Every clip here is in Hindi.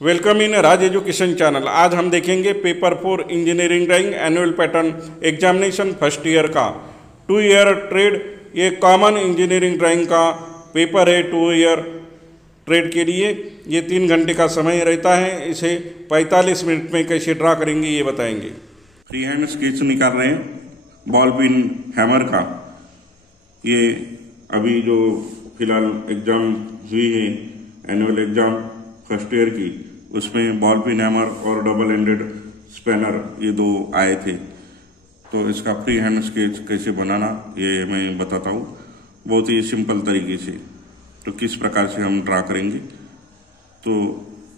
Welcome in Raj education channel. आज हम देखेंगे paper 4 engineering drawing annual pattern examination first year का 2 ईयर ट्रेड। ये कॉमन इंजीनियरिंग ड्राइंग का पेपर है 2 ईयर ट्रेड के लिए। ये 3 घंटे का समय रहता है। इसे 45 मिनट में कैसे ड्रा करेंगे ये बताएंगे। फ्री हैंड स्केच निकाल रहे हैं बॉल पिन हैमर का। ये अभी जो फिलहाल एग्जाम हुई है एनुअल एग्जाम फर्स्ट ईयर की, उसमें बॉल पिन हैमर और डबल एंडेड स्पैनर ये दो आए थे। तो इसका फ्री हैंड स्केच कैसे बनाना ये मैं बताता हूँ बहुत ही सिंपल तरीके से। तो किस प्रकार से हम ड्रा करेंगे, तो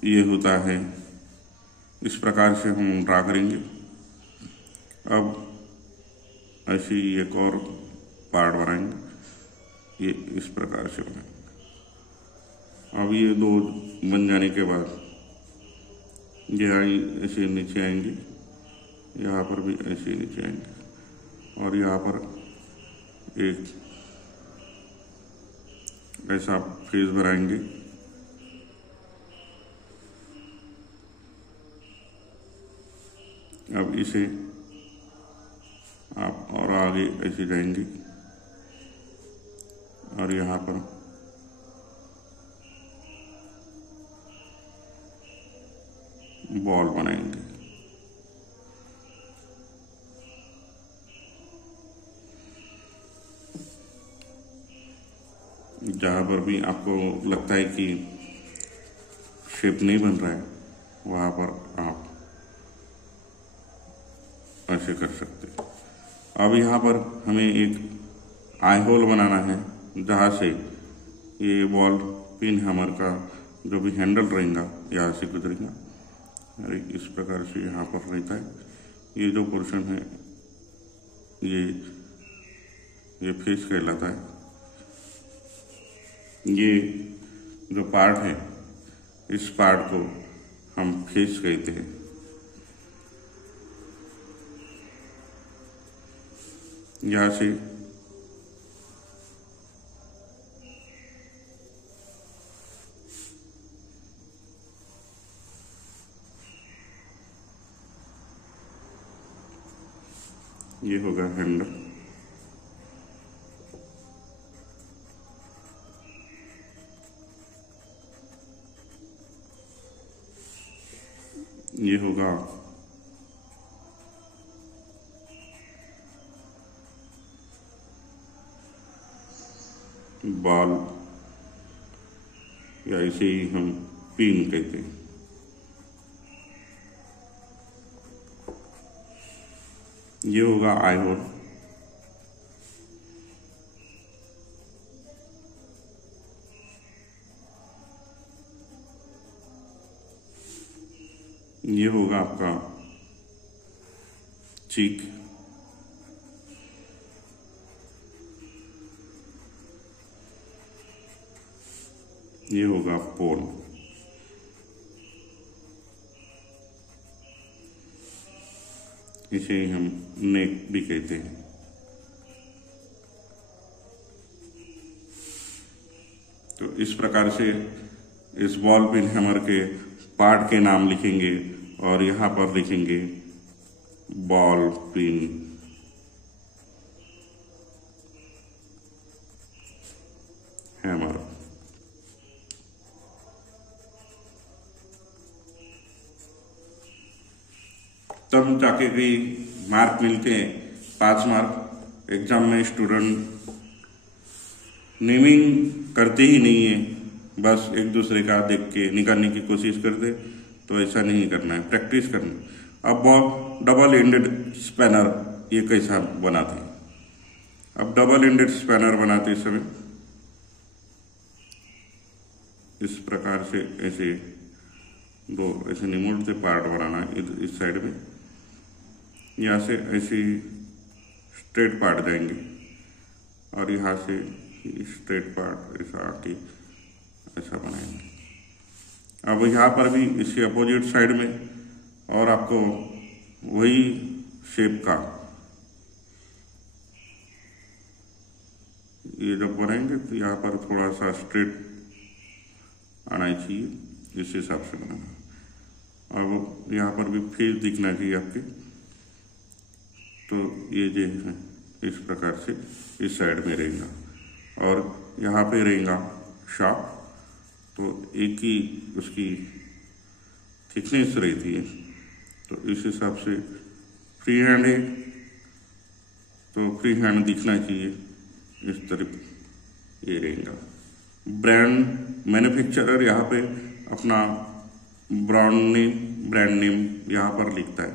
ये होता है इस प्रकार से हम ड्रा करेंगे। अब ऐसे ही एक और पार्ट बनाएंगे, ये इस प्रकार से बनाएंगे। अब ये दो बन जाने के बाद ये ऐसे नीचे आएंगे, यहाँ पर भी ऐसे नीचे आएंगे और यहाँ पर एक ऐसा फेस बनाएंगे। अब इसे आप और आगे ऐसे जाएंगे और यहाँ पर बॉल बनाएंगे। जहाँ पर भी आपको लगता है कि शेप नहीं बन रहा है, वहाँ पर आप ऐसे कर सकते हैं। अब यहाँ पर हमें एक आई होल बनाना है, जहाँ से ये बॉल पिन हैमर का जो भी हैंडल रहेगा यहाँ से गुजरेगा। और इस प्रकार से यहाँ पर रहता है। ये जो पोर्शन है ये फेस कहलाता है। ये जो पार्ट है इस पार्ट को हम फेस कहते हैं। यहाँ से ये होगा हैंडल। ये होगा बॉल, या इसे ही हम पिन कहते हैं। ये होगा आई होल। ये होगा आपका चीक। ये होगा पोल। इसे हम नेक भी कहते हैं। तो इस प्रकार से इस बॉल पिन हैमर के पार्ट के नाम लिखेंगे और यहाँ पर लिखेंगे बॉल पिन हैमर। तब जाके भी मार्क मिलते हैं 5 मार्क। एग्जाम में स्टूडेंट नेमिंग करते ही नहीं है, बस एक दूसरे का देख के निकालने की कोशिश करते। तो ऐसा नहीं करना है, प्रैक्टिस करना। अब बॉल डबल एंडेड स्पैनर ये कैसा बनाते हैं। अब डबल एंडेड स्पैनर बनाते समय इस प्रकार से ऐसे दो ऐसे निमुड़ते पार्ट बनाना है। इस साइड में यहाँ से ऐसे स्ट्रेट पार्ट जाएंगे और यहाँ से स्ट्रेट पार्ट ऐसा आके ऐसा बनाएंगे। अब यहाँ पर भी इसके अपोजिट साइड में और आपको वही शेप का ये जब बनाएंगे तो यहाँ पर थोड़ा सा स्ट्रेट आना चाहिए, इस हिसाब से बनाना। अब यहाँ पर भी फेस दिखना चाहिए आपके। तो ये जो है इस प्रकार से इस साइड में रहेगा और यहाँ पे रहेगा शार्प। तो एक ही उसकी थिकनेस रहती है, तो इस हिसाब से फ्री हैंड है तो फ्री हैंड दिखना चाहिए इस तरफ ये रहेगा। ब्रांड मैन्युफैक्चरर यहाँ पे अपना ब्रांड नेम यहाँ पर लिखता है,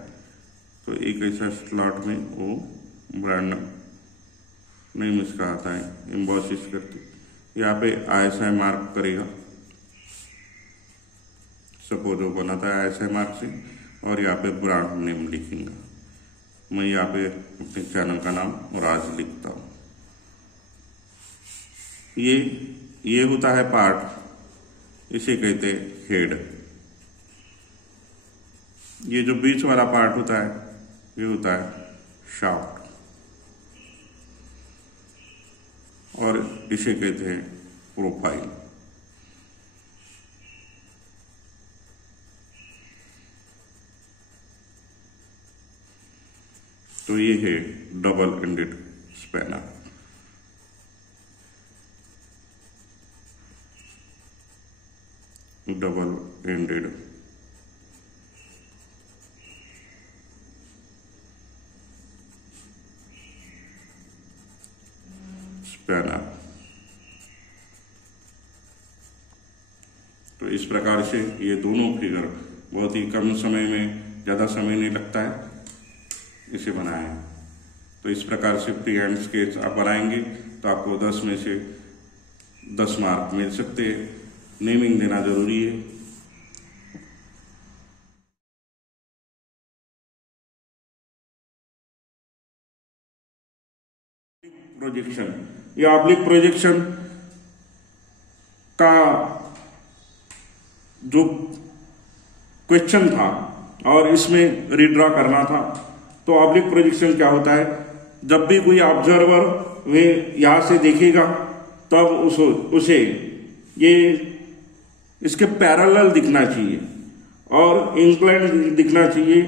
तो एक ऐसा स्लॉट में वो ब्रांड नेम इसका आता है एम्बॉसिस करके। यहाँ पे ISI मार्क करेगा, सपोज वो बनाता है ISI मार्क से, और यहाँ पे ब्रांड नेम लिखेंगे। मैं यहाँ पे अपने चैनल का नाम राज लिखता हूँ। ये होता है पार्ट, इसे कहते हैं हेड। ये जो बीच वाला पार्ट होता है ये होता है शाफ्ट, और इसे कहते हैं प्रोफाइल। तो ये है double ended spanner. Double ended spanner. तो इस प्रकार से ये दोनों फिगर बहुत ही कम समय में, ज़्यादा समय नहीं लगता है इसे बनाया। तो इस प्रकार से फ्री हैंड स्केच आप बनाएंगे तो आपको 10 में से 10 मार्क मिल सकते हैं। नेमिंग देना जरूरी है। प्रोजेक्शन, या ऑब्लिक प्रोजेक्शन का जो क्वेश्चन था और इसमें रिड्रॉ करना था। तो ऑब्लिक प्रोजेक्शन क्या होता है, जब भी कोई ऑब्जर्वर वे यहां से देखेगा तब उसे ये इसके पैरेलल दिखना चाहिए और इंक्लाइन दिखना चाहिए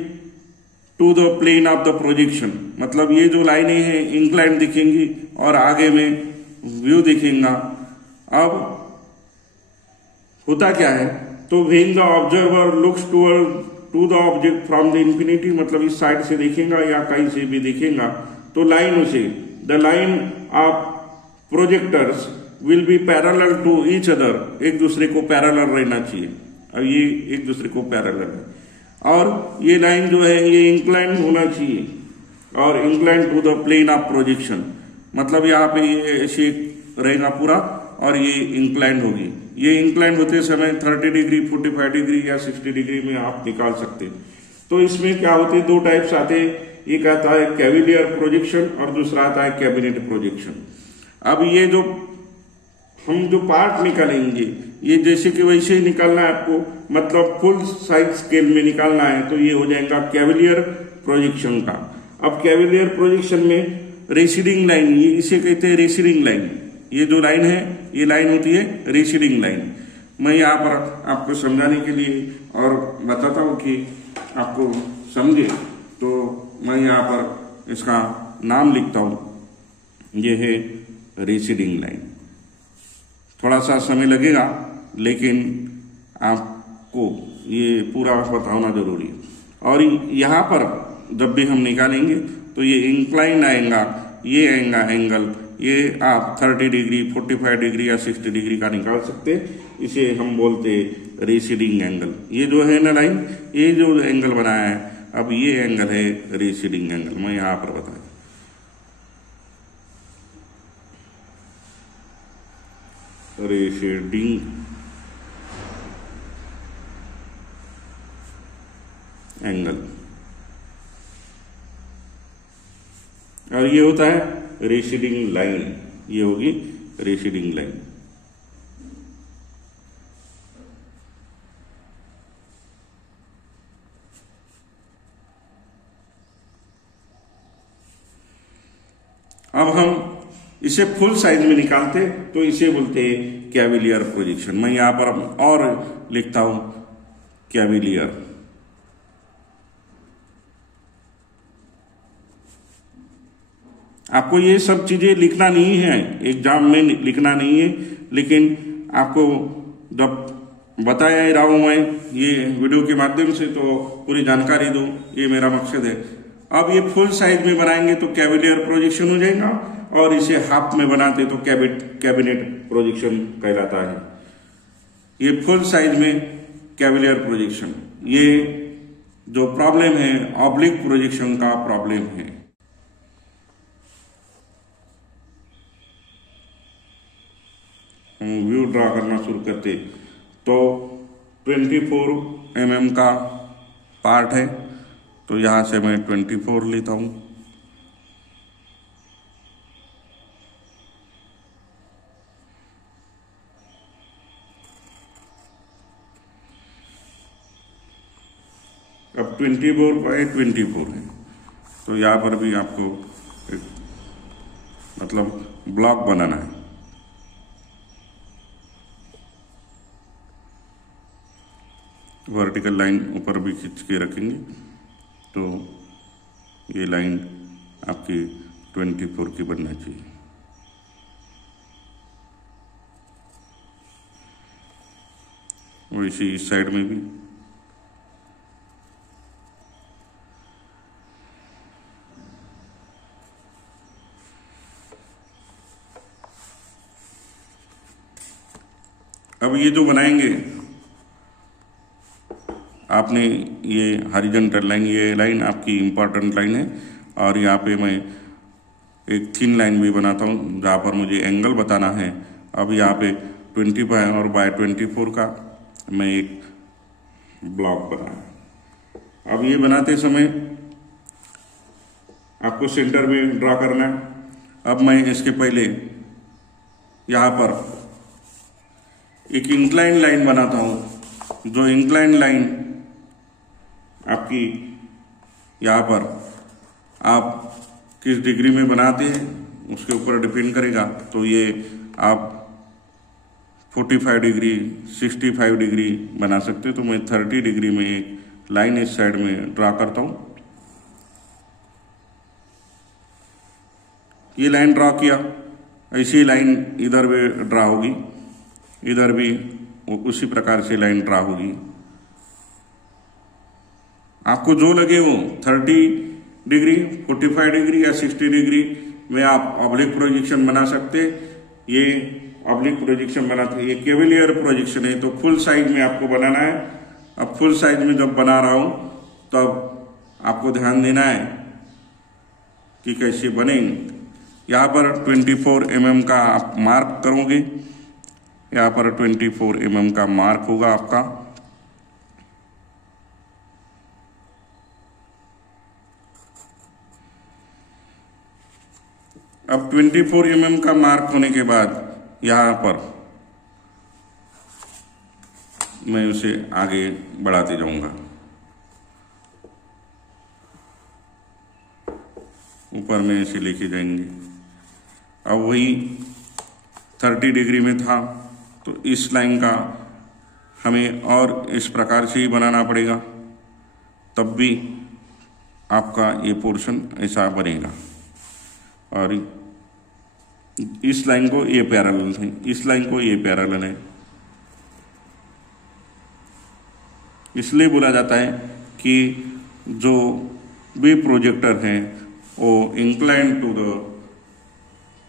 to the plane of the projection. मतलब ये जो लाइनें हैं इंक्लाइन दिखेंगी और आगे में व्यू दिखेगा। अब होता क्या है, तो when the observer looks to the object from the infinity, मतलब इस साइड से देखेगा या कहीं से भी देखेगा, तो लाइन उसे the line of projectors will be parallel to each other, एक दूसरे को पैरेलल रहना चाहिए। अब ये एक दूसरे को पैरेलल है और ये लाइन जो है ये इंक्लाइन होना चाहिए और incline to the plane of projection. मतलब यहाँ पे ये ऐसे रहेगा पूरा और ये इंक्लाइन होगी। ये इंक्लाइन होते समय 30 डिग्री, 45 डिग्री या 60 डिग्री में आप निकाल सकते हैं। तो इसमें क्या होते हैं, दो टाइप्स आते हैं, एक आता है कैविलियर प्रोजेक्शन और दूसरा आता है कैबिनेट प्रोजेक्शन। अब ये जो हम जो पार्ट निकालेंगे ये जैसे कि वैसे ही निकालना है आपको, मतलब फुल साइज स्केल में निकालना है, तो ये हो जाएगा कैविलियर प्रोजेक्शन का। अब कैविलियर प्रोजेक्शन में रेसिडिंग लाइन, ये इसे कहते हैं रेसिडिंग लाइन। ये जो लाइन है ये लाइन होती है रेसिडिंग लाइन। मैं यहाँ पर आपको समझाने के लिए और बताता हूँ कि आपको समझे, तो मैं यहाँ पर इसका नाम लिखता हूँ, ये है रेसिडिंग लाइन। थोड़ा सा समय लगेगा लेकिन आपको ये पूरा बताना जरूरी है। और यहाँ पर जब भी हम निकालेंगे तो ये इंक्लाइन आएगा, ये आएगा एंगल, ये आप 30 डिग्री, 45 डिग्री या 60 डिग्री का निकाल सकते हैं। इसे हम बोलते हैं रेसिडिंग एंगल। ये जो है ना लाइन, ये जो एंगल बनाया है, अब ये एंगल है रेसिडिंग एंगल। मैं यहाँ पर बताया रेसिडिंग एंगल, और ये होता है रेसिडिंग लाइन। ये होगी रेसिडिंग लाइन। अब हम इसे फुल साइज में निकालते तो इसे बोलते हैं कैविलियर प्रोजेक्शन। मैं यहां पर और लिखता हूं कैविलियर आपको ये सब चीजें लिखना नहीं है, एग्जाम में लिखना नहीं है, लेकिन आपको जब बताया ही रहा हूं मैं ये वीडियो के माध्यम से, तो पूरी जानकारी दूं, ये मेरा मकसद है। अब ये फुल साइज में बनाएंगे तो कैविलियर प्रोजेक्शन हो जाएगा, और इसे हाफ में बनाते तो कैबिनेट प्रोजेक्शन कहलाता है। ये फुल साइज में कैविलियर प्रोजेक्शन, ये जो प्रॉब्लम है ऑब्लिक प्रोजेक्शन का प्रॉब्लम है। हम व्यू ड्रा करना शुरू करते तो 24 mm का पार्ट है, तो यहां से मैं 24 लेता हूं। अब 24 बाय 24 है, तो यहां पर भी आपको एक मतलब ब्लॉक बनाना है। वर्टिकल लाइन ऊपर भी खींच के रखेंगे तो ये लाइन आपकी 24 की बनना चाहिए। वैसे इस साइड में भी अब ये जो बनाएंगे आपने, ये हॉरिजॉन्टल लाइन, ये लाइन आपकी इंपॉर्टेंट लाइन है, और यहाँ पे मैं एक थिन लाइन भी बनाता हूँ जहाँ पर मुझे एंगल बताना है। अब यहाँ पे 25 और बाय 24 का मैं एक ब्लॉक बनाया। अब ये बनाते समय आपको सेंटर में ड्रा करना है। अब मैं इसके पहले यहाँ पर एक इंक्लाइन लाइन बनाता हूँ, जो इंक्लाइन लाइन आपकी यहाँ पर आप किस डिग्री में बनाते हैं उसके ऊपर डिपेंड करेगा। तो ये आप 45 डिग्री, 65 डिग्री बना सकते हो। तो मैं 30 डिग्री में एक लाइन इस साइड में ड्रा करता हूँ। ये लाइन ड्रा किया, ऐसी लाइन इधर भी ड्रा होगी, इधर भी उसी प्रकार से लाइन ड्रा होगी। आपको जो लगे वो 30 डिग्री, 45 डिग्री या 60 डिग्री में आप ऑब्लिक प्रोजेक्शन बना सकते। ये ऑब्लिक प्रोजेक्शन बनाते, ये कैविलियर प्रोजेक्शन है, तो फुल साइज में आपको बनाना है। अब फुल साइज में जब बना रहा हूं तब आपको ध्यान देना है कि कैसे बनेंगे। यहाँ पर 24 mm का आप मार्क करोगे, यहाँ पर 24 mm का मार्क होगा आपका। अब 24 mm का मार्क होने के बाद यहाँ पर मैं उसे आगे बढ़ाते जाऊंगा। ऊपर में ऐसे लेके जाएंगे। अब वही 30 डिग्री में था, तो इस लाइन का हमें और इस प्रकार से ही बनाना पड़ेगा, तब भी आपका ये पोर्शन ऐसा बनेगा। और इस लाइन को ये पैरेलल है, इस लाइन को ये पैरेलल है। इसलिए बोला जाता है कि जो भी प्रोजेक्टर हैं वो इंक्लाइन टू द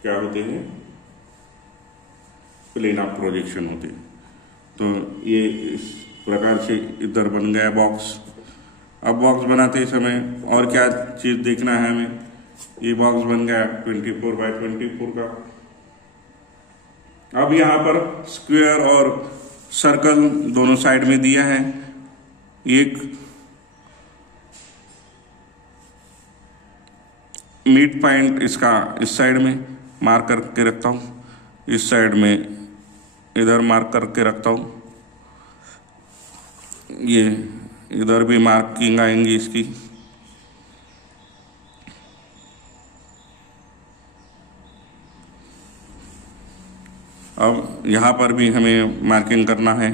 क्या होते हैं, प्लेन ऑफ प्रोजेक्शन होते हैं। तो ये इस प्रकार से इधर बन गया बॉक्स। अब बॉक्स बनाते समय और क्या चीज देखना है हमें, ये बॉक्स बन गया 24 बाय 24 का। अब यहाँ पर स्क्वायर और सर्कल दोनों साइड में दिया है। एक मिड पॉइंट इसका इस साइड में मार्क करके रखता हूँ, इस साइड में इधर मार्क करके रखता हूँ। ये इधर भी मार्किंग आएंगी इसकी। अब यहाँ पर भी हमें मार्किंग करना है।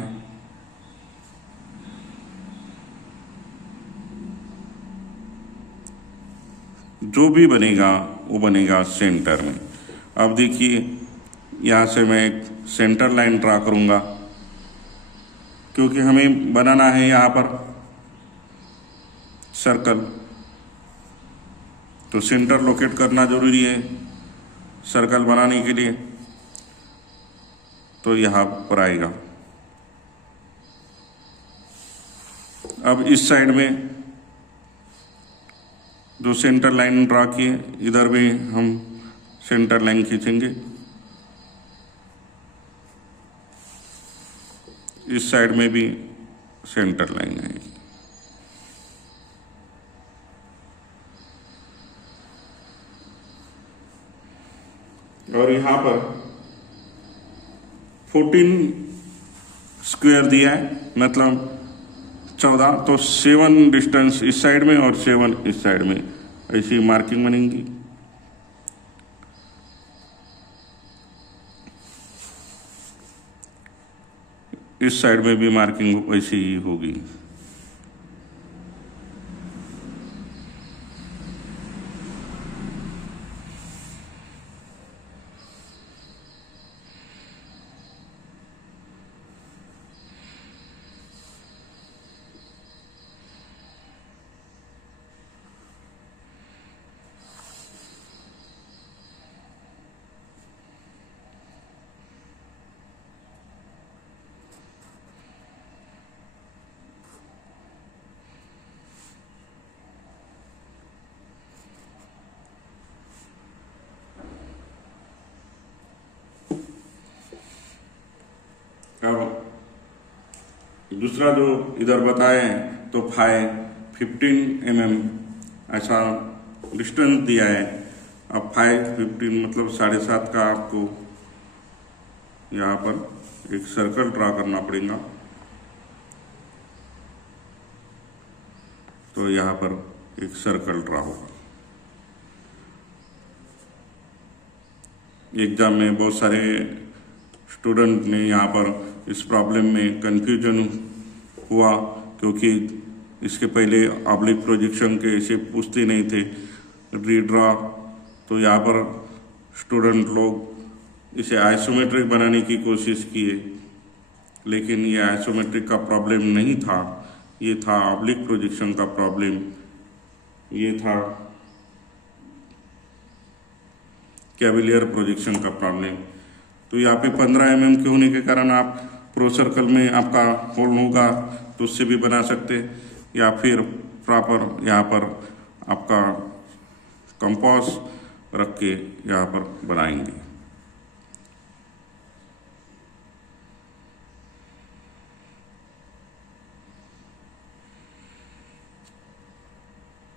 जो भी बनेगा वो बनेगा सेंटर में। अब देखिए यहाँ से मैं एक सेंटर लाइन ड्रा करूँगा, क्योंकि हमें बनाना है यहाँ पर सर्कल, तो सेंटर लोकेट करना जरूरी है सर्कल बनाने के लिए। तो यहाँ पर आएगा। अब इस साइड में जो सेंटर लाइन ड्रा किए, इधर भी हम सेंटर लाइन खींचेंगे। इस साइड में भी सेंटर लाइन आएगी। और यहाँ पर 14 स्क्वायर दिया है, मतलब 14, तो 7 डिस्टेंस इस साइड में और 7 इस साइड में, ऐसी मार्किंग बनेंगी। इस साइड में भी मार्किंग वैसी ही होगी। अब दूसरा जो इधर बताए हैं, तो 15 mm ऐसा डिस्टेंस दिया है। अब 15 मतलब 7.5 का आपको यहाँ पर एक सर्कल ड्रा करना पड़ेगा। तो यहाँ पर एक सर्कल ड्रा होगा। एग्जाम में बहुत सारे स्टूडेंट ने यहाँ पर इस प्रॉब्लम में कंफ्यूजन हुआ, क्योंकि इसके पहले ऑब्लिक प्रोजेक्शन के ऐसे पूछते नहीं थे रीड्रा। तो यहाँ पर स्टूडेंट लोग इसे आइसोमेट्रिक बनाने की कोशिश किए, लेकिन ये आइसोमेट्रिक का प्रॉब्लम नहीं था, ये था ऑब्लिक प्रोजेक्शन का प्रॉब्लम। ये था कैविलियर प्रोजेक्शन का प्रॉब्लम। तो यहाँ पे 15 mm के होने के कारण आप प्रो सर्कल में आपका होल होगा तो उससे भी बना सकते, या फिर प्रॉपर यहाँ पर आपका कंपास रख के यहाँ पर बनाएंगे।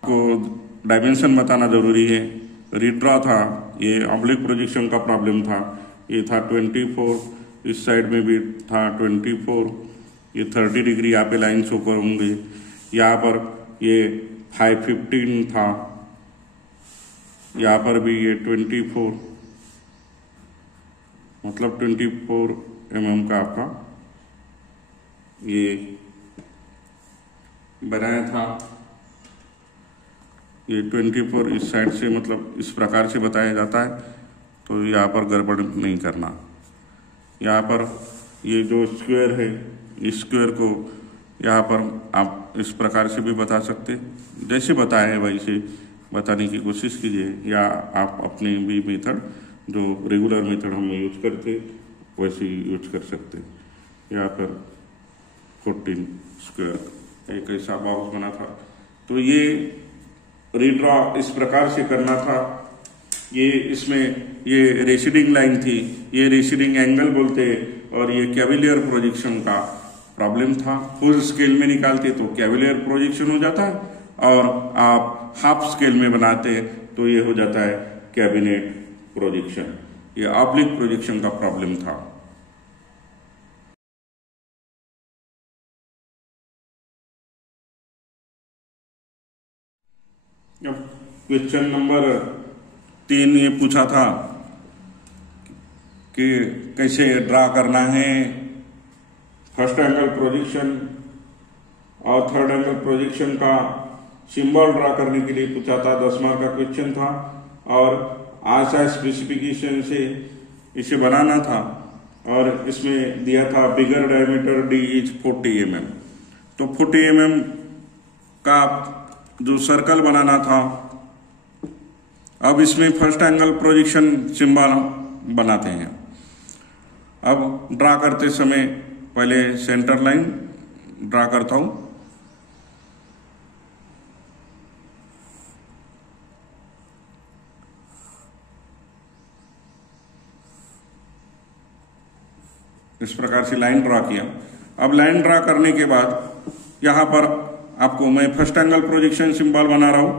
आपको डायमेंशन बताना जरूरी है। रीड्रा था, ये ऑब्लिक प्रोजेक्शन का प्रॉब्लम था, ये था 24, इस साइड में भी था 24, ये 30 डिग्री यहाँ पे लाइन शो करूँगे। यहाँ पर ये 515 था, यहाँ पर भी ये 24, मतलब 24 mm का आपका ये बनाया था। ये 24 इस साइड से, मतलब इस प्रकार से बताया जाता है, तो यहाँ पर गड़बड़ नहीं करना। यहाँ पर ये जो स्क्वायर है, इस स्क्वायर को यहाँ पर आप इस प्रकार से भी बता सकते, जैसे बताया है वैसे बताने की कोशिश कीजिए, या आप अपने भी मेथड जो रेगुलर मेथड हम यूज करते वैसे यूज कर सकते। यहाँ पर 14 स्क्वायर एक ऐसा बॉक्स बना था। तो ये रीड्रा इस प्रकार से करना था। ये इसमें ये रेसिडिंग लाइन थी, ये रेसिडिंग एंगल बोलते, और ये कैविलियर प्रोजेक्शन का प्रॉब्लम था। फुल स्केल में निकालते तो कैविलियर प्रोजेक्शन हो जाता है, और आप हाफ स्केल में बनाते तो ये हो जाता है कैबिनेट प्रोजेक्शन। ये ऑब्लिक प्रोजेक्शन का प्रॉब्लम था। अब क्वेश्चन नंबर 3 ये पूछा था कि कैसे ड्रा करना है फर्स्ट एंगल प्रोजेक्शन और थर्ड एंगल प्रोजेक्शन का सिंबल ड्रा करने के लिए पूछा था। 10 मार्क का क्वेश्चन था। और आशा स्पेसिफिकेशन से इसे बनाना था और इसमें दिया था बिगर डायमीटर डी इज 40 mm। तो 40 mm का जो सर्कल बनाना था, अब इसमें फर्स्ट एंगल प्रोजेक्शन सिंबल बनाते हैं। अब ड्रा करते समय पहले सेंटर लाइन ड्रा करता हूं। इस प्रकार से लाइन ड्रा किया। अब लाइन ड्रा करने के बाद यहां पर आपको मैं फर्स्ट एंगल प्रोजेक्शन सिंबल बना रहा हूं।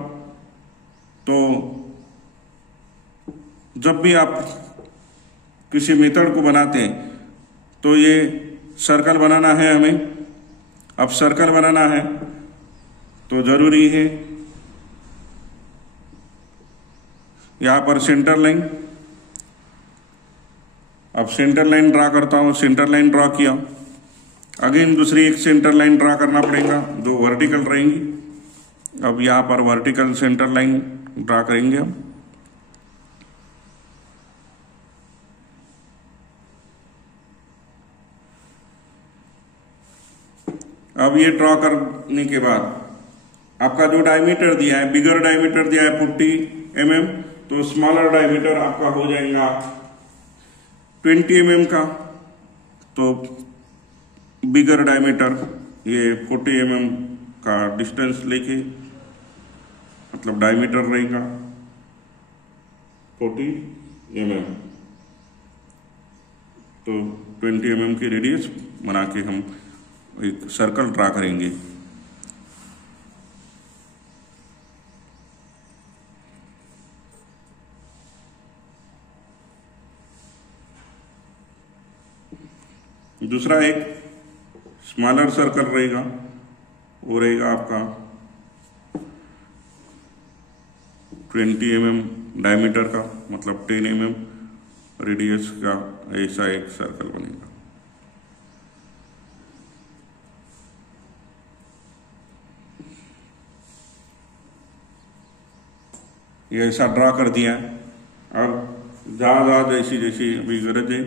तो जब भी आप किसी मेथड को बनाते हैं तो ये सर्कल बनाना है हमें। अब सर्कल बनाना है तो जरूरी है यहां पर सेंटर लाइन। अब सेंटर लाइन ड्रा करता हूं। सेंटर लाइन ड्रा किया, अगेन दूसरी एक सेंटर लाइन ड्रा करना पड़ेगा जो वर्टिकल रहेंगी। अब यहां पर वर्टिकल सेंटर लाइन ड्रा करेंगे हम। अब ये ड्रॉ करने के बाद आपका जो डायमीटर दिया है, बिगर डायमीटर दिया है 40 mm, तो स्मॉलर डायमीटर आपका हो जाएगा 20 mm का। तो बिगर डायमीटर ये 40 mm का डिस्टेंस लेके मतलब डायमीटर रहेगा 40 mm, तो 20 mm की रेडियस बना के हम एक सर्कल ड्रा करेंगे। दूसरा एक स्मॉलर सर्कल रहेगा, वो रहेगा आपका 20 mm डायमीटर का, मतलब 10 mm रेडियस का ऐसा एक सर्कल बनेगा। ये ऐसा ड्रा कर दिया। अब जहाँ जैसी जैसी अभी गरज है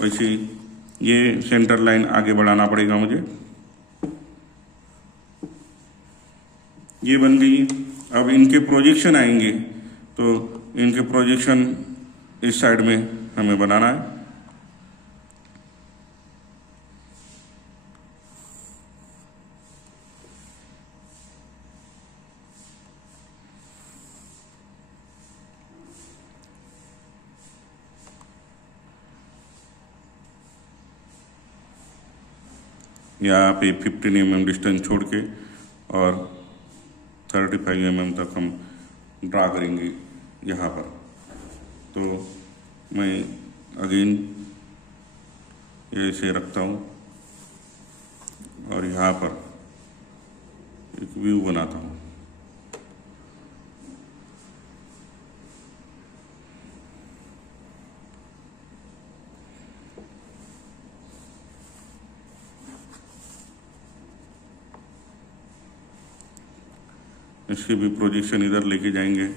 वैसी ये सेंटर लाइन आगे बढ़ाना पड़ेगा मुझे। ये बन गई। अब इनके प्रोजेक्शन आएंगे तो इनके प्रोजेक्शन इस साइड में हमें बनाना है। यहाँ पे 15 mm डिस्टेंस छोड़ के और 35 mm तक हम ड्रा करेंगे यहाँ पर। तो मैं अगेन ऐसे रखता हूँ और यहाँ पर एक व्यू बनाता हूँ। इसके भी प्रोजेक्शन इधर लेके जाएंगे।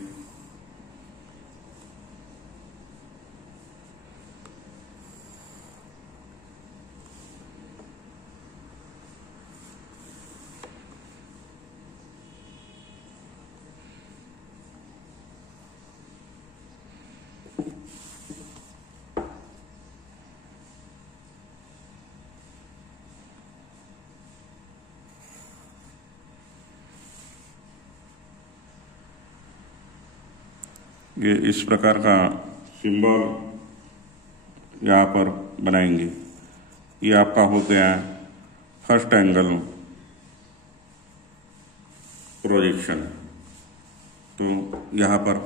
ये इस प्रकार का सिंबल यहाँ पर बनाएंगे। ये आपका हो गया है फर्स्ट एंगल प्रोजेक्शन। तो यहाँ पर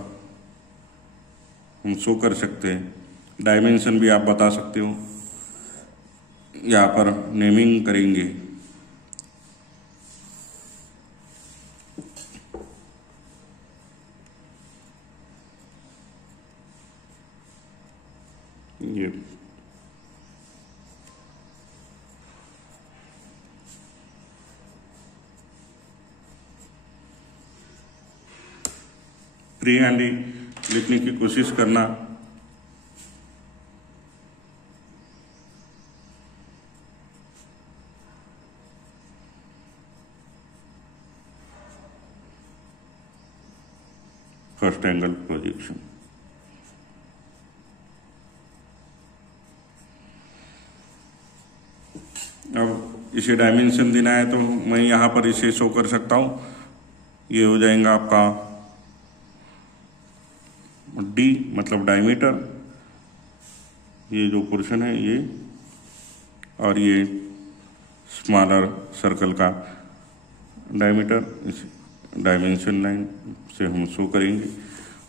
हम शो कर सकते हैं, डायमेंशन भी आप बता सकते हो। यहाँ पर नेमिंग करेंगे। ये फ्री हैंड लिखने की कोशिश करना। First angle projection. अब इसे डायमेंशन देना है तो मैं यहाँ पर इसे शो कर सकता हूँ। ये हो जाएगा आपका डी मतलब डायमीटर, ये जो पोर्शन है ये, और ये स्मॉलर सर्कल का डायमीटर इस डायमेंशन लाइन से हम शो करेंगे।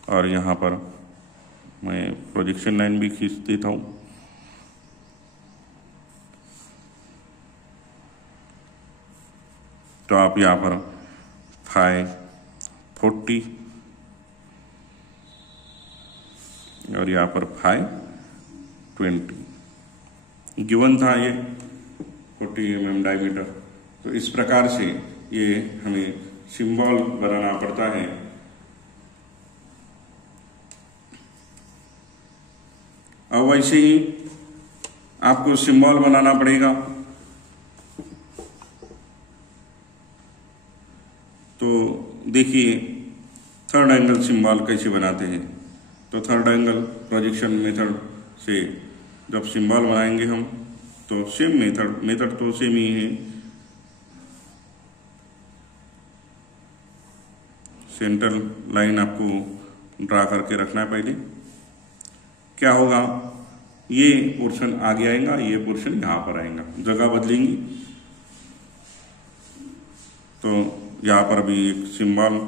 और यहाँ पर मैं प्रोजेक्शन लाइन भी खींच देता हूँ। तो आप यहाँ पर फाई 40 और यहाँ पर फाई 20 गिवन था, ये 40 mm डायमीटर। तो इस प्रकार से ये हमें सिंबल बनाना पड़ता है। अब वैसे ही आपको सिंबल बनाना पड़ेगा। तो देखिए थर्ड एंगल सिंबल कैसे बनाते हैं। तो थर्ड एंगल प्रोजेक्शन मेथड से जब सिंबल बनाएंगे हम, तो सेम मेथड तो सेम ही है। सेंटर लाइन आपको ड्रा करके रखना है। पहले क्या होगा, ये पोर्शन आगे आएगा, ये पोर्शन यहाँ पर आएगा, जगह बदलेंगी। तो यहाँ पर भी एक सिंबल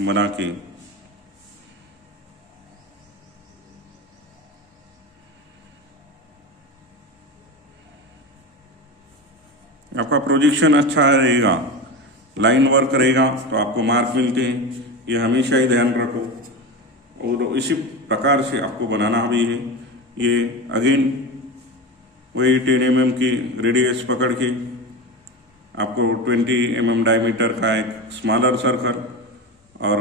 बना के आपका प्रोजेक्शन अच्छा रहेगा, लाइन वर्क रहेगा तो आपको मार्क मिलते हैं। ये हमेशा ही ध्यान रखो। और इसी प्रकार से आपको बनाना भी है। ये अगेन वही 10 mm की रेडियस पकड़ के आपको 20 mm डायमीटर का एक स्मॉलर सर्कल और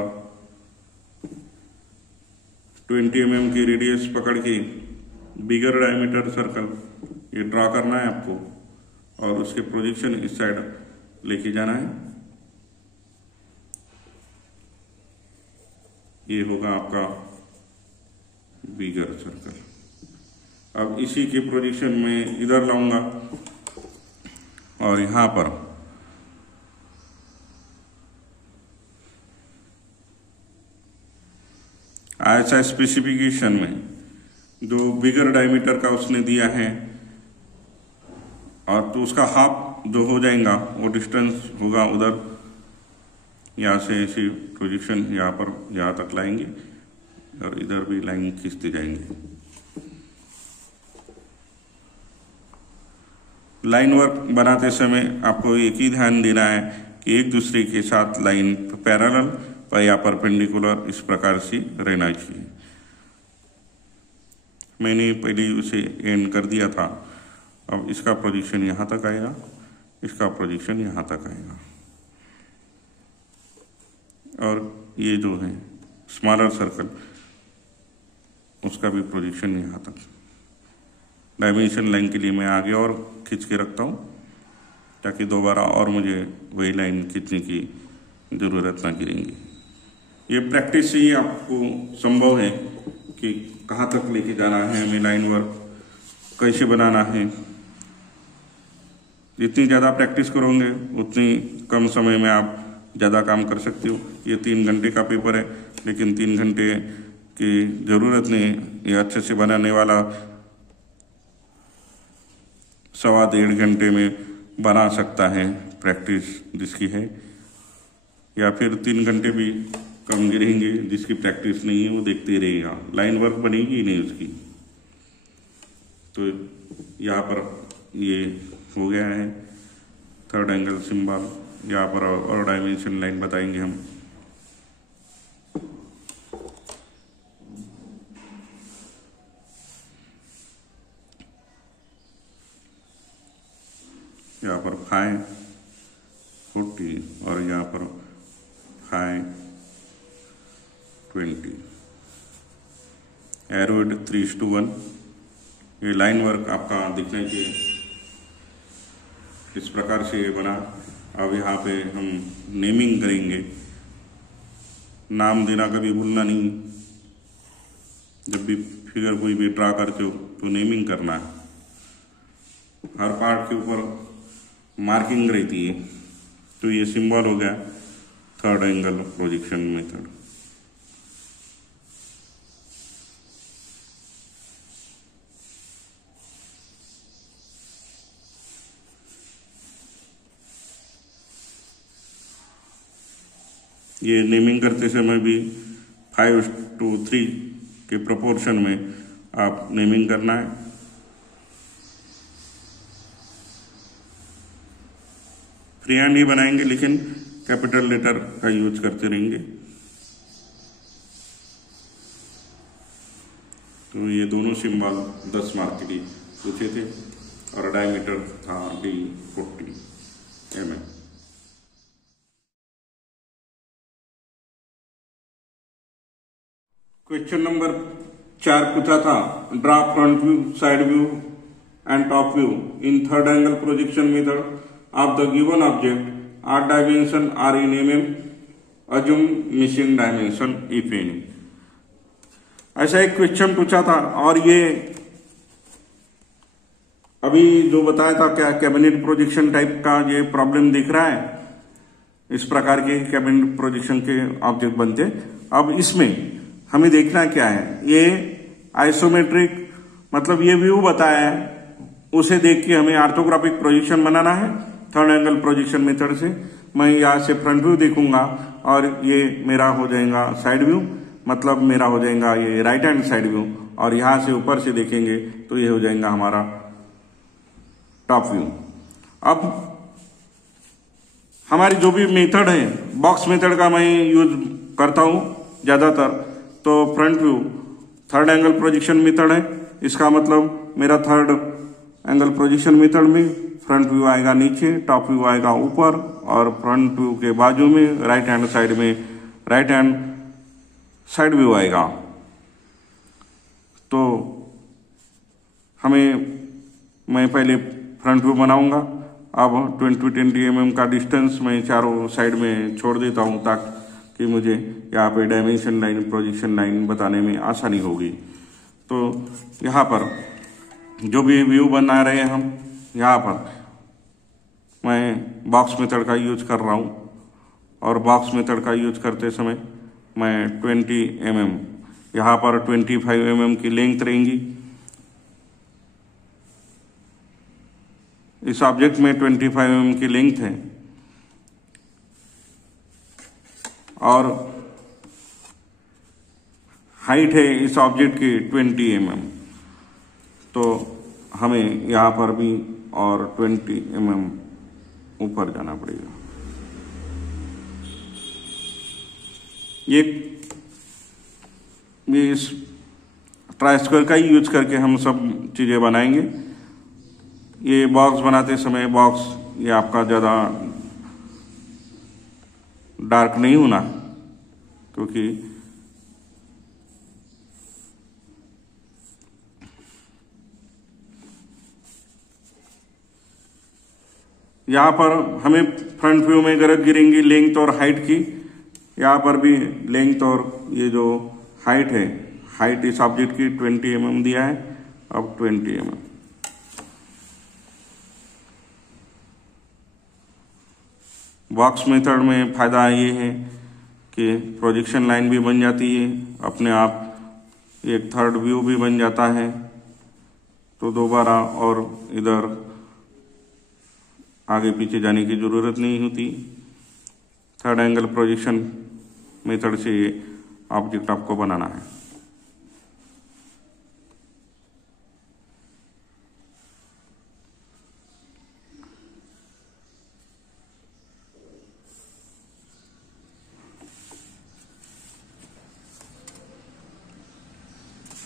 20 mm की रेडियस पकड़ के बिगर डायमीटर सर्कल ये ड्रा करना है आपको। और उसके प्रोजेक्शन इस साइड लेके जाना है। ये होगा आपका बिगर सर्कल। अब इसी के प्रोजेक्शन में इधर लाऊंगा और यहां पर ऐसा स्पेसिफिकेशन में जो बिगर डायमीटर का उसने दिया है, और तो उसका हाफ जो हो जाएगा वो डिस्टेंस होगा उधर। यहाँ से ऐसी प्रोजेक्शन यहाँ पर यहाँ तक लाएंगे और इधर भी लाइन खींचते जाएंगे। लाइन वर्क बनाते समय आपको एक ही ध्यान देना है कि एक दूसरे के साथ लाइन पैरेलल या परपेंडिकुलर इस प्रकार से रहना चाहिए। मैंने पहले उसे एंड कर दिया था। अब इसका प्रोजेक्शन यहाँ तक आएगा, इसका प्रोजेक्शन यहाँ तक आएगा, और ये जो है स्मॉलर सर्कल उसका भी प्रोजेक्शन यहाँ तक। डायमेंशन लाइन के लिए मैं आगे और खींच के रखता हूँ ताकि दोबारा और मुझे वही लाइन खींचने की ज़रूरत ना गिरेंगी। ये प्रैक्टिस से ही आपको संभव है कि कहाँ तक लेके जाना है, हमें लाइन वर्क कैसे बनाना है। जितनी ज़्यादा प्रैक्टिस करोगे उतनी कम समय में आप ज़्यादा काम कर सकते हो। ये 3 घंटे का पेपर है, लेकिन 3 घंटे की ज़रूरत नहीं। ये अच्छे से बनाने वाला 1.25 घंटे में बना सकता है, प्रैक्टिस जिसकी है। या फिर 3 घंटे भी कम गिरेंगे, जिसकी प्रैक्टिस नहीं है वो देखते रहेगा, लाइन वर्क बनेगी ही नहीं उसकी। तो यहाँ पर ये हो गया है थर्ड एंगल सिंबल। यहाँ पर और डायमेंशन लाइन बताएंगे हम। यहाँ पर फाई 40 और यहाँ पर फाई 20, एरोइड 3:1। ये लाइन वर्क आपका दिखने के इस प्रकार से ये बना। अब यहाँ पे हम नेमिंग करेंगे, नाम देना कभी भूलना नहीं। जब भी फिगर कोई भी ड्रा करते हो तो नेमिंग करना है। हर पार्ट के ऊपर मार्किंग रहती है। तो ये सिंबल हो गया थर्ड एंगल प्रोजेक्शन मेथड। ये नेमिंग करते समय भी 5:3 के प्रोपोर्शन में आप नेमिंग करना है। फ्री हैंड ही बनाएंगे, लेकिन कैपिटल लेटर का यूज करते रहेंगे। तो ये दोनों सिंबल 10 मार्क के लिए पूछे थे और डायमीटर था D 40 mm। क्वेश्चन नंबर 4 पूछा था, draw front view, side view and top view in third angle projection method of the given object are dimension are in mm, assume missing dimension if any. ऐसा एक क्वेश्चन पूछा था और ये अभी जो बताया था क्या कैबिनेट प्रोजेक्शन टाइप का ये प्रॉब्लम दिख रहा है। इस प्रकार के कैबिनेट प्रोजेक्शन के ऑब्जेक्ट बनते। अब इसमें हमें देखना क्या है, ये आइसोमेट्रिक मतलब ये व्यू बताया है, उसे देख के हमें ऑर्थोग्राफिक प्रोजेक्शन बनाना है थर्ड एंगल प्रोजेक्शन मेथड से। मैं यहाँ से फ्रंट व्यू देखूंगा और ये मेरा हो जाएगा साइड व्यू, मतलब मेरा हो जाएगा ये राइट हैंड साइड व्यू। और यहां से ऊपर से देखेंगे तो ये हो जाएगा हमारा टॉप व्यू। अब हमारी जो भी मेथड है, बॉक्स मेथड का मैं यूज करता हूं ज्यादातर। तो front view third angle projection method है, इसका मतलब मेरा थर्ड एंगल प्रोजेक्शन मेथड में फ्रंट व्यू आएगा नीचे, टॉप व्यू आएगा ऊपर, और फ्रंट व्यू के बाजू में राइट हैंड साइड में राइट हैंड साइड व्यू आएगा। तो मैं पहले फ्रंट व्यू बनाऊंगा। अब 20 mm का डिस्टेंस मैं चारों साइड में छोड़ देता हूं ताकि मुझे यहाँ पे डायमेंशन लाइन, प्रोजेक्शन लाइन बताने में आसानी होगी। तो यहाँ पर जो भी व्यू बना रहे हैं हम, यहाँ पर मैं बॉक्स मेथड का यूज कर रहा हूँ, और बॉक्स मेथड का यूज करते समय मैं 20 mm, यहाँ पर 25 mm की लेंथ रहेंगी। इस ऑब्जेक्ट में 25 mm की लेंथ है और हाइट है इस ऑब्जेक्ट की 20 mm। तो हमें यहाँ पर भी और 20 mm ऊपर जाना पड़ेगा। ये इस ट्राइस्क्वायर का ही यूज करके हम सब चीजें बनाएंगे। ये बॉक्स बनाते समय बॉक्स ये आपका ज्यादा डार्क नहीं होना, क्योंकि यहाँ पर हमें फ्रंट व्यू में गरज गिरेंगी लेंथ और हाइट की। यहाँ पर भी लेंथ और ये जो हाइट है, हाइट इस ऑब्जेक्ट की 20 mm दिया है। अब 20 mm बॉक्स मेथड में फायदा ये है कि प्रोजेक्शन लाइन भी बन जाती है अपने आप, एक थर्ड व्यू भी बन जाता है। तो दोबारा और इधर आगे पीछे जाने की जरूरत नहीं होती। थर्ड एंगल प्रोजेक्शन मेथड से ऑब्जेक्ट आपको बनाना है।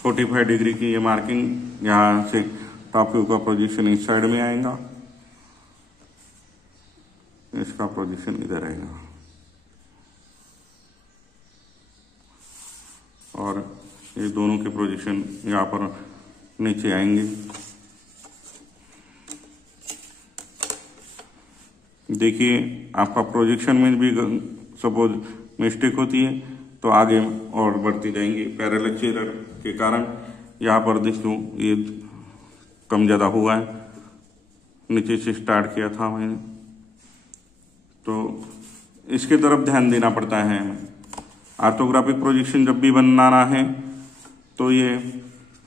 फोर्टी 45 डिग्री की ये मार्किंग, यहाँ से टॉप व्यू का पोजीशन इस साइड में आएगा, इसका पोजीशन इधर आएगा। और ये दोनों के प्रोजेक्शन यहाँ पर नीचे आएंगे। देखिए आपका प्रोजेक्शन में भी सपोज मिस्टेक होती है तो आगे और बढ़ती जाएंगी। पैरेलल एरर के कारण यहाँ पर देखो ये कम ज़्यादा हुआ है, नीचे से स्टार्ट किया था मैंने, तो इसके तरफ ध्यान देना पड़ता है हमें। ऑर्थोग्राफिक प्रोजेक्शन जब भी बनाना है तो ये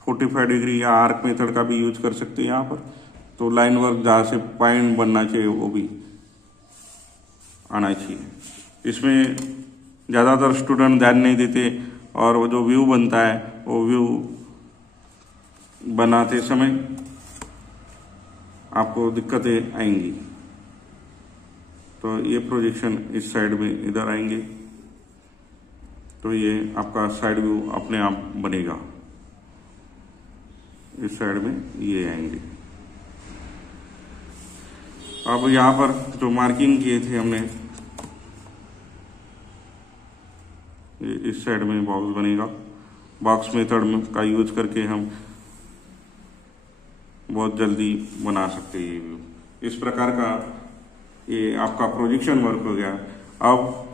45 डिग्री या आर्क मेथड का भी यूज कर सकते हैं यहाँ पर। तो लाइन वर्क जहाँ से पॉइंट बनना चाहिए वो भी आना चाहिए। इसमें ज़्यादातर स्टूडेंट ध्यान नहीं देते और वो जो व्यू बनता है वो व्यू बनाते समय आपको दिक्कतें आएंगी। तो ये प्रोजेक्शन इस साइड में इधर आएंगे तो ये आपका साइड व्यू अपने आप बनेगा। इस साइड में ये आएंगे। अब यहाँ पर जो मार्किंग किए थे हमने, ये इस साइड में बॉक्स बनेगा। बॉक्स मेथड का यूज करके हम बहुत जल्दी बना सकते हैं ये व्यू। इस प्रकार का ये आपका प्रोजेक्शन वर्क हो गया। अब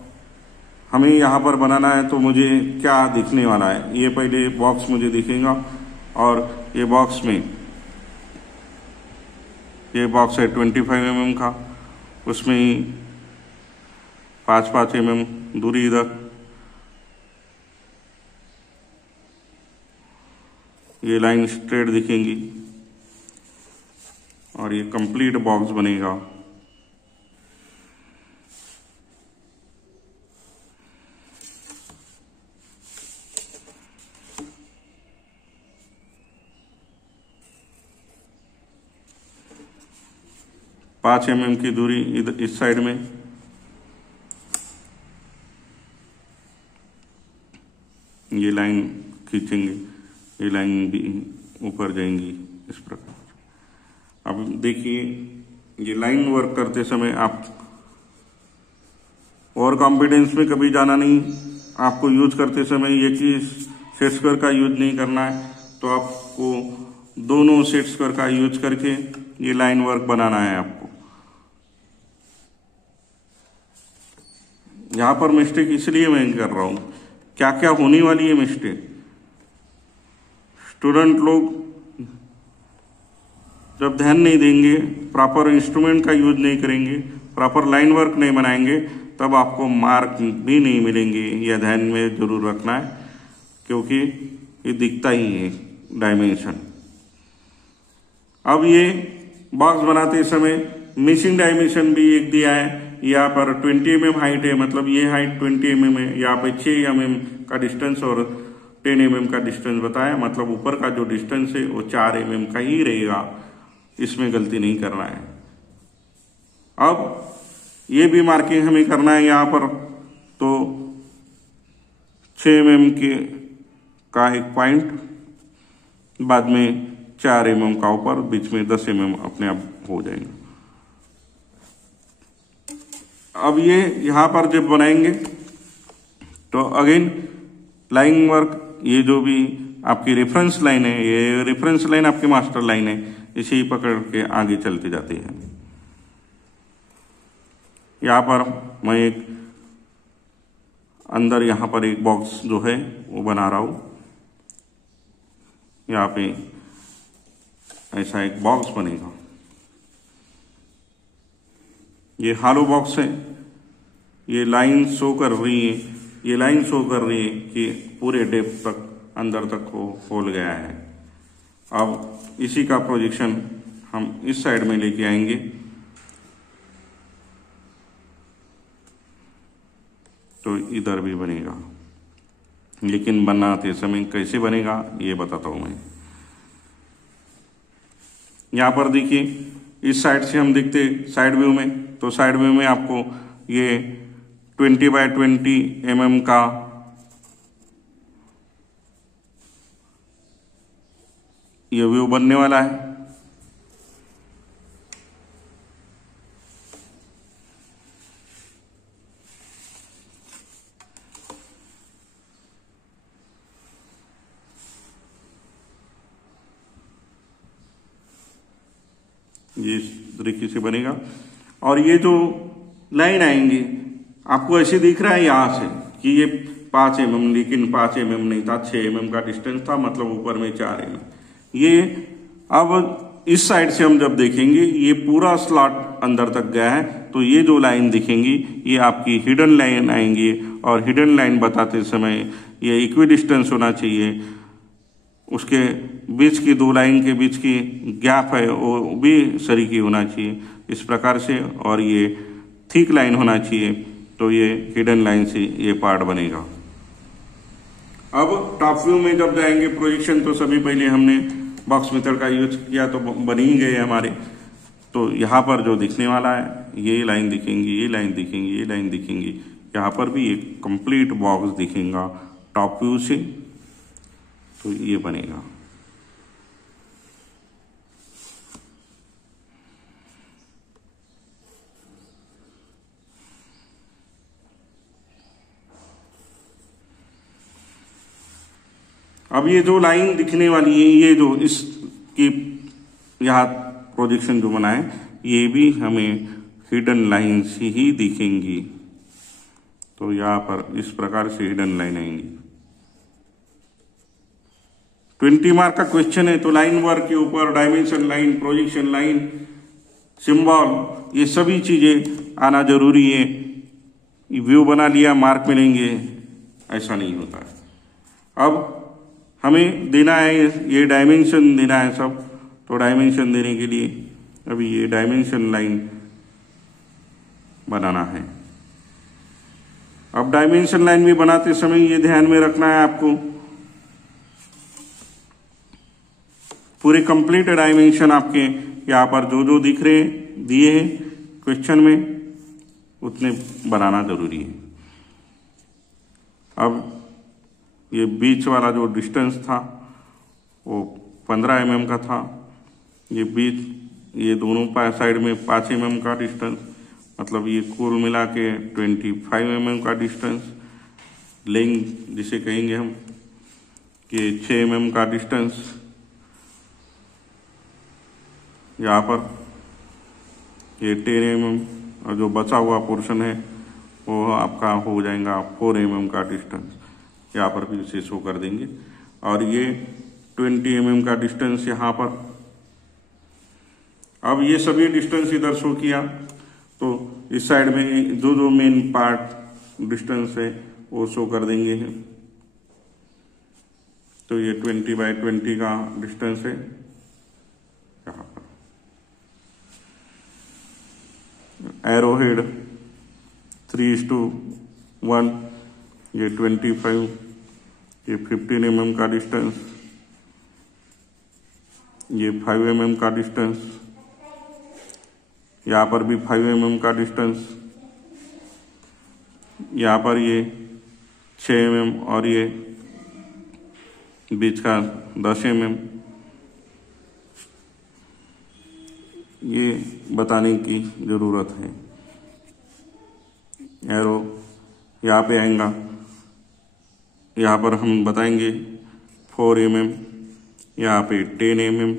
हमें यहाँ पर बनाना है तो मुझे क्या दिखने वाला है, ये पहले बॉक्स मुझे दिखेगा। और ये बॉक्स में ये बॉक्स है 25 mm का, उसमें 5-5 mm दूरी इधर, ये लाइन स्ट्रेट दिखेंगी और ये कंप्लीट बॉक्स बनेगा। पाँच mm की दूरी इधर इस साइड में, ये लाइन खींचेंगे, ये लाइन भी ऊपर जाएंगी इस प्रकार। अब देखिए ये लाइन वर्क करते समय आप और कॉन्फिडेंस में कभी जाना नहीं। आपको यूज करते समय ये चीज सेट स्क्वायर का यूज नहीं करना है, तो आपको दोनों सेट स्क्वायर का यूज करके ये लाइन वर्क बनाना है आपको। यहां पर मिस्टेक इसलिए मैं कर रहा हूं, क्या क्या होने वाली है मिस्टेक। स्टूडेंट लोग जब ध्यान नहीं देंगे, प्रॉपर इंस्ट्रूमेंट का यूज नहीं करेंगे, प्रॉपर लाइन वर्क नहीं बनाएंगे, तब आपको मार्क भी नहीं मिलेंगे। यह ध्यान में जरूर रखना है, क्योंकि ये दिखता ही है डायमेंशन। अब ये बॉक्स बनाते समय मिसिंग डायमेंशन भी एक दिया है। यहाँ पर 20 mm हाइट है, मतलब ये हाइट 20 mm है। यहाँ पे 6 mm का डिस्टेंस और 10 mm का डिस्टेंस बताया, मतलब ऊपर का जो डिस्टेंस है वो 4 mm का ही रहेगा। इसमें गलती नहीं करना है। अब ये भी मार्किंग हमें करना है यहाँ पर, तो 6 mm का एक पॉइंट, बाद में 4 mm का ऊपर, बीच में 10 mm अपने आप हो जाएंगे। अब ये यहाँ पर जब बनाएंगे तो अगेन लाइन वर्क, ये जो भी आपकी रेफरेंस लाइन है, ये रेफरेंस लाइन आपकी मास्टर लाइन है, इसे ही पकड़ के आगे चलते जाते हैं। यहाँ पर मैं एक अंदर यहाँ पर एक बॉक्स जो है वो बना रहा हूं। यहाँ पे ऐसा एक बॉक्स बनेगा। ये हॉलो बॉक्स है, ये लाइन शो कर रही है, ये लाइन शो कर रही है कि पूरे डेप्थ तक अंदर तक वो खोल गया है। अब इसी का प्रोजेक्शन हम इस साइड में लेके आएंगे, तो इधर भी बनेगा। लेकिन बनाते समय कैसे बनेगा ये बताता हूं मैं। यहां पर देखिए इस साइड से हम देखते साइड व्यू में, तो साइड व्यू में आपको ये 20x20 mm का ये व्यू बनने वाला है। ये इस तरीके से बनेगा। और ये जो लाइन आएंगी आपको ऐसे दिख रहा है यहाँ से कि ये 5 mm, लेकिन 5 mm नहीं था, 6 mm का डिस्टेंस था, मतलब ऊपर में 4 mm। ये अब इस साइड से हम जब देखेंगे ये पूरा स्लॉट अंदर तक गया है, तो ये जो लाइन दिखेंगी ये आपकी हिडन लाइन आएंगी। और हिडन लाइन बताते समय ये इक्वी डिस्टेंस होना चाहिए, उसके बीच की 2 लाइन के बीच की गैप है वो भी सरीकी होना चाहिए इस प्रकार से, और ये थिक लाइन होना चाहिए, तो ये हिडन लाइन से ये पार्ट बनेगा। अब टॉप व्यू में जब जाएंगे प्रोजेक्शन, तो सभी पहले हमने बॉक्स मेथड का यूज किया तो बन ही गए हमारे। तो यहाँ पर जो दिखने वाला है ये लाइन दिखेंगी, ये लाइन दिखेंगी, ये लाइन दिखेंगी, यहाँ पर भी एक कंप्लीट बॉक्स दिखेगा टॉप व्यू से, तो ये बनेगा। अब ये जो लाइन दिखने वाली है, ये जो इसकी यहाँ प्रोजेक्शन जो बना है, ये भी हमें हिडन लाइन से ही दिखेंगी। तो यहाँ पर इस प्रकार से हिडन लाइन आएंगी। 20 मार्क का क्वेश्चन है, तो लाइन वर्क के ऊपर dimension line, projection line, symbol, ये सभी चीजें आना जरूरी है। व्यू बना लिया मार्क मिलेंगे, ऐसा नहीं होता है। अब हमें देना है ये डायमेंशन देना है सब, तो डायमेंशन देने के लिए अभी ये डायमेंशन लाइन बनाना है। अब डायमेंशन लाइन भी बनाते समय ये ध्यान में रखना है आपको, पूरे कंप्लीट डायमेंशन आपके यहाँ पर जो जो दिख रहे दिए हैं क्वेश्चन में उतने बनाना जरूरी है। अब ये बीच वाला जो डिस्टेंस था वो 15 mm का था, ये बीच ये दोनों साइड में 5 mm का डिस्टेंस, मतलब ये कुल मिला के 25 mm का डिस्टेंस। लेंथ जिसे कहेंगे हम कि 6 mm का डिस्टेंस, यहाँ पर ये 10 mm, और जो बचा हुआ पोर्शन है वो आपका हो जाएगा 4 mm का डिस्टेंस, यहाँ पर भी इसे शो कर देंगे। और ये 20 mm का डिस्टेंस यहाँ पर। अब ये सभी डिस्टेंस इधर शो किया, तो इस साइड में जो जो मेन पार्ट डिस्टेंस है वो शो कर देंगे। तो ये 20/20 का डिस्टेंस है यहाँ पर। एरो हेड 3:1, ये 25, ये 15 mm का डिस्टेंस, ये 5 mm का डिस्टेंस, यहाँ पर भी 5 mm का डिस्टेंस, यहाँ पर ये 6 mm और ये बीच का 10 mm। ये बताने की जरूरत है। एरो यहाँ पे आएगा, यहाँ पर हम बताएंगे 4 mm, यहाँ पे 10 mm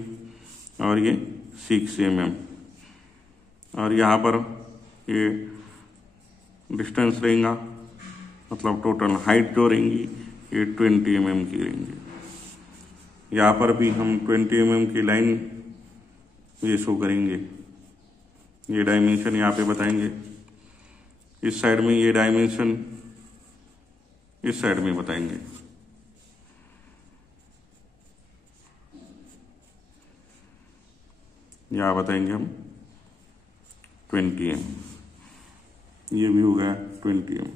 और ये 6 mm, और यहाँ पर ये डिस्टेंस रहेगा, मतलब टोटल हाइट जो रहेंगी ये 20 mm की रहेंगी। यहाँ पर भी हम 20 mm की लाइन ये शो करेंगे, ये डायमेंशन यहाँ पे बताएंगे। इस साइड में ये डायमेंशन इस साइड में बताएंगे। यहाँ बताएंगे हम 20 mm, ये भी हो गया 20 mm,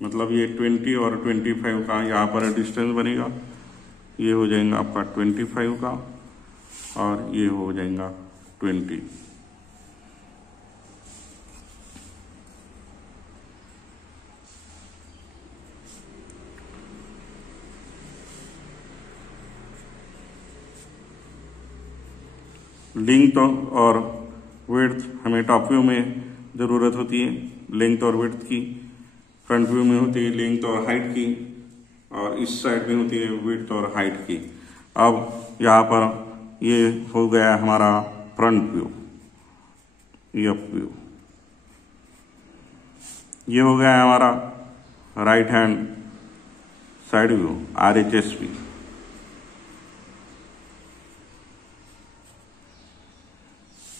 मतलब ये 20 और 25 का यहाँ पर डिस्टेंस बनेगा। ये हो जाएगा आपका 25 का और ये हो जाएगा 20। लेंथ और विड्थ हमें टॉप व्यू में ज़रूरत होती है, लेंथ और विड्थ की। फ्रंट व्यू में होती है लेंथ और हाइट की, और इस साइड में होती है विड्थ और हाइट की। अब यहाँ पर ये हो गया हमारा फ्रंट व्यू, एफ व्यू। ये हो गया हमारा right hand side view, RHSV।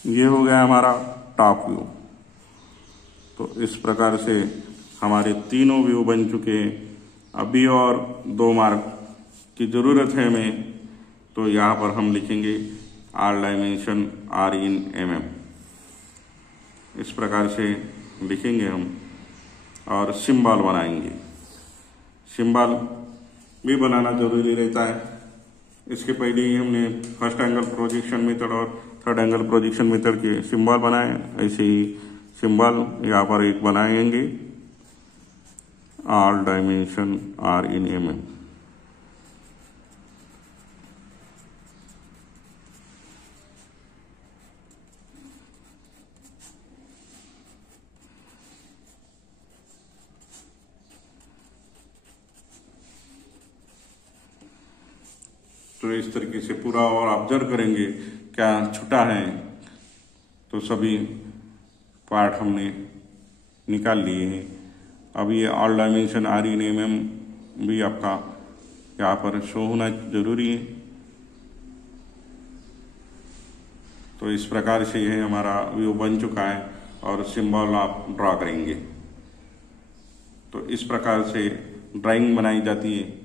ये हो गया हमारा टॉप व्यू। तो इस प्रकार से हमारे तीनों व्यू बन चुके हैं। अभी और 2 मार्क की ज़रूरत है हमें, तो यहाँ पर हम लिखेंगे R dimension R in mm। इस प्रकार से लिखेंगे हम और सिंबल बनाएंगे। सिंबल भी बनाना जरूरी रहता है। इसके पहले ही हमने फर्स्ट एंगल प्रोजेक्शन मेथड और थर्ड एंगल प्रोजेक्शन मेथड के सिंबल बनाए, ऐसे ही सिंबल यहाँ पर एक बनाएंगे, R dimension R in mm। तो इस तरीके से पूरा और ऑब्जर्व करेंगे क्या छूटा है। तो सभी पार्ट हमने निकाल लिए हैं। अब ये all dimension R in mm भी आपका यहाँ पर शो होना जरूरी है। तो इस प्रकार से यह हमारा व्यू बन चुका है और सिंबल आप ड्रॉ करेंगे। तो इस प्रकार से ड्राइंग बनाई जाती है।